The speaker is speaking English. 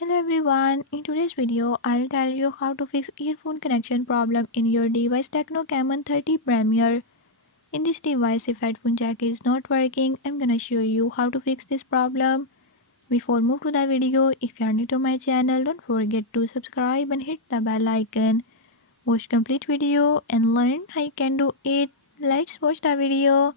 Hello everyone, in today's video I'll tell you how to fix earphone connection problem in your device Tecno Camon 30 Premier. In this device if headphone jack is not working, I'm gonna show you how to fix this problem. Before move to the video, if you are new to my channel, don't forget to subscribe and hit the bell icon. Watch complete video and learn how you can do it. Let's watch the video.